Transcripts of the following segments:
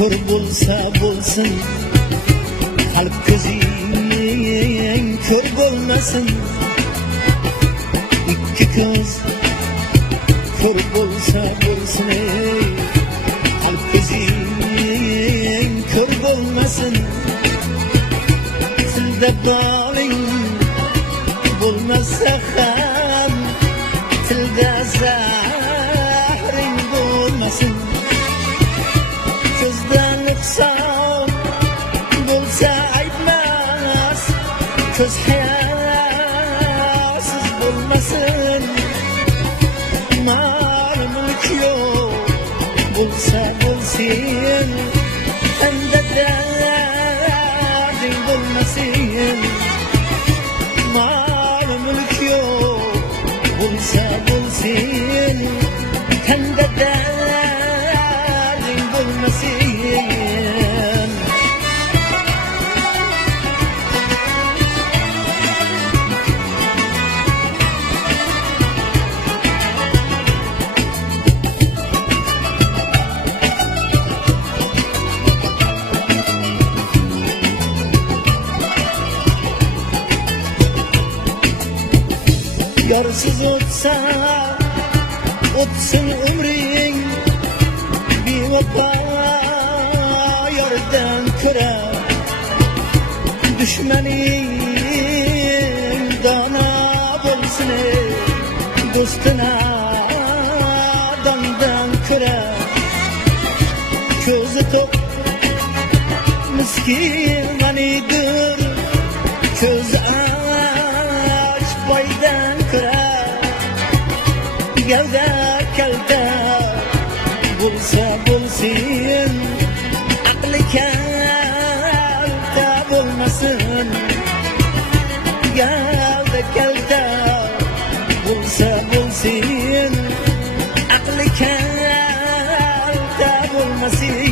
kör bolsa bolsun, kalp gözün kör bolmasın. İki göz kör bolsa bolsun, kalp gözün kör bolmasın. Tilde bağın bolmasa ham, tilde zahrin bolmasın. Gözde nuksan bolsa aytmaz, göz hayasız bolmasın. Mal mülk yok bolsa bolsun, sende derdin bolmasın. Mal mülk yok bolsa bolsun, sende derdin bolmasın. Yarsız otsa otsun ömrün, bir vefa yardan köre. Düşmenin dana bolsun, dostuna dandan köre. Közü tok miskin ganidir, közü aç baydan köre. Gevde kelde bulsa bulsun, aklı kelde bulmasın. Gevde kelde bulsa bulsun, aklı kelde bulmasın.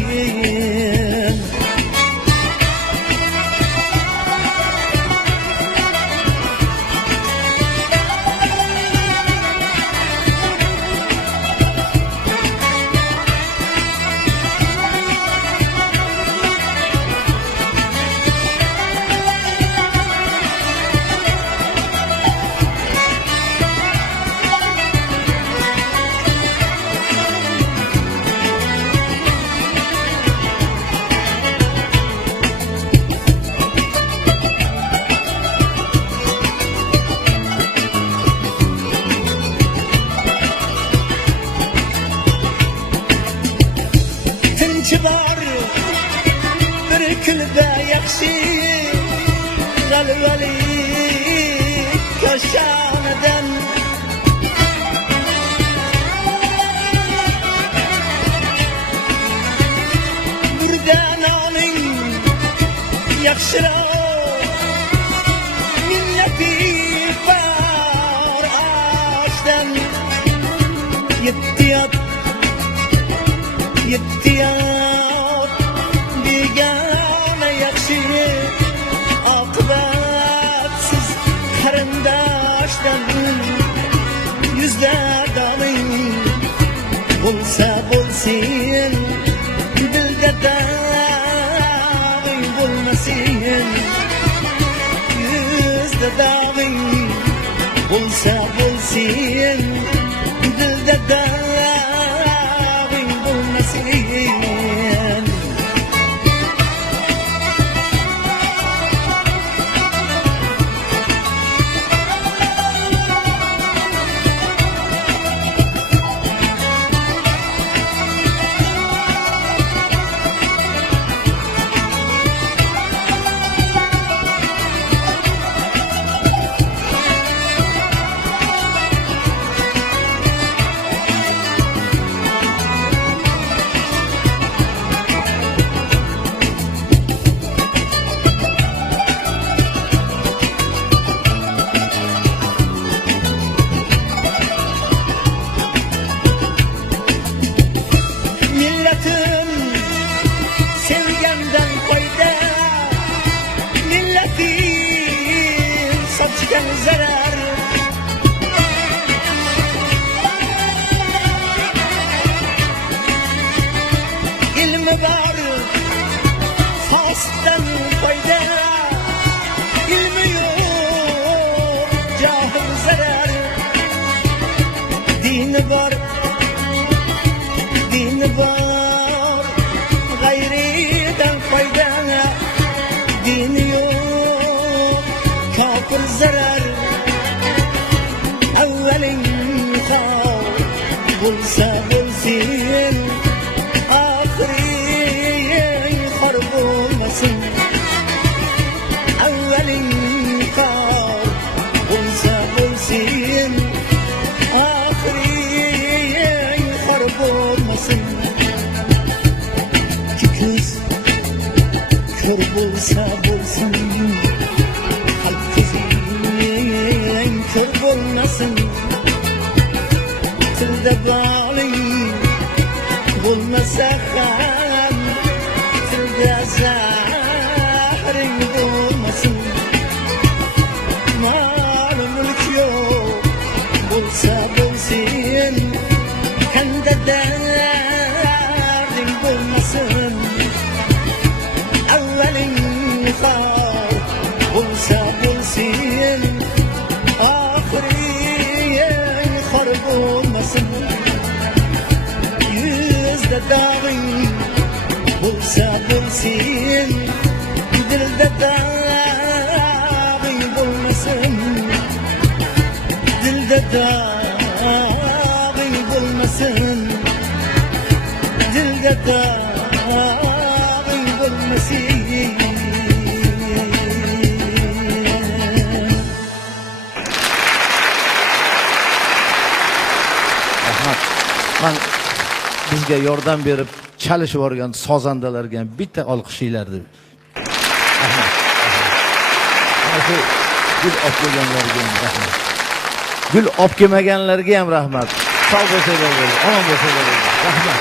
Var bir külbe yakşı, galvali kaşaneden. Buradan anın yakşıra, minneti var ağaçtan. Yettiyat yettiyat digane yakşı, akıbatsız karındaştan. Yüzde dalın bulsa bulsun, dilde dağın bulmasın. Yüzde dağın bulsa bulsun, dilde dağın bulmasın. ilmi var dostdan fayda, ilmi yok, cahil zarar. Dini var, gayriden fayda. Dini yok, kafir zarar. Evvelin kal, bulsa bulsin, ahirin harp olmasın. Evvelin kal, bulsa bulsin, ahirin harp olmasın. Ki kız kör bulsa bulsun, kalp kızın kör olmasın. Tilde gali bulmasa ham, tilde zahrin olmasın. Mal mülk yok, bulsa bulsun, kende derdin bulmasın. Evvelin kal, bulsa bulsun, ahirin harp olmasın. Yüzde dağın bulsa bulsun, dilde dağın bulmasın. Dilde dağın bulmasın. Dilde dağın bulmasın. Ben bizga yordam berib chalishib borgan sozandalarga bitta olqishinglarni. Rahmat. Mana shu gul olib kelganlarga ham rahmat. Gul olib kelmaganlarga ham rahmat. Sog' bo'lsanglar, omon bo'lsanglar. Rahmat.